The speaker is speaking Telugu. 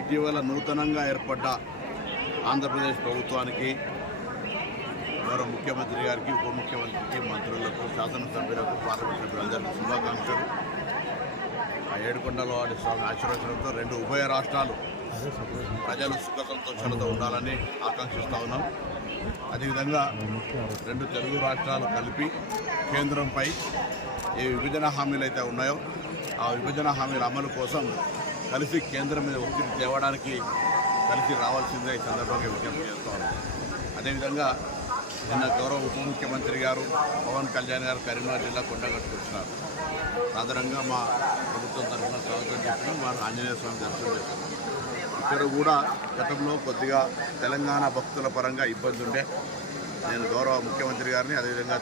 ఇటీవల నూతనంగా ఏర్పడ్డ ఆంధ్రప్రదేశ్ ప్రభుత్వానికి గౌరవ ముఖ్యమంత్రి గారికి, ఉప ముఖ్యమంత్రికి, మంత్రులకు, శాసనసభ్యులకు, పార్లమెంట్ సభ్యులందరికీ శుభాకాంక్షలు. ఆ ఏడుకొండలవాడి స్వామి ఆశీర్వచనంతో రెండు ఉభయ రాష్ట్రాలు ప్రజలు సుఖ సంతోషాలతో ఉండాలని ఆకాంక్షిస్తూ ఉన్నాం. అదేవిధంగా రెండు తెలుగు రాష్ట్రాలు కలిపి కేంద్రంపై ఏ విభజన హామీలు అయితే ఉన్నాయో ఆ విభజన హామీల అమలు కోసం కలిసి కేంద్రం మీద ఒత్తిడి తేవడానికి కలిసి రావాల్సిందే ఈ సందర్భంగా విజ్ఞప్తి చేస్తూ ఉన్నాం. అదేవిధంగా నిన్న గౌరవ ఉప ముఖ్యమంత్రి గారు పవన్ కళ్యాణ్ గారు కరీంనగర్ జిల్లా కొండగట్టుకొచ్చినారు. సాధారణంగా మా ప్రభుత్వం తరఫున స్వాగతం చెప్పినాం. వారు ఆంజనేయ స్వామి దర్శనం చేశారు. ఇక్కడ కూడా గతంలో కొద్దిగా తెలంగాణ భక్తుల పరంగా ఇబ్బంది ఉండే. నేను గౌరవ ముఖ్యమంత్రి గారిని, అదేవిధంగా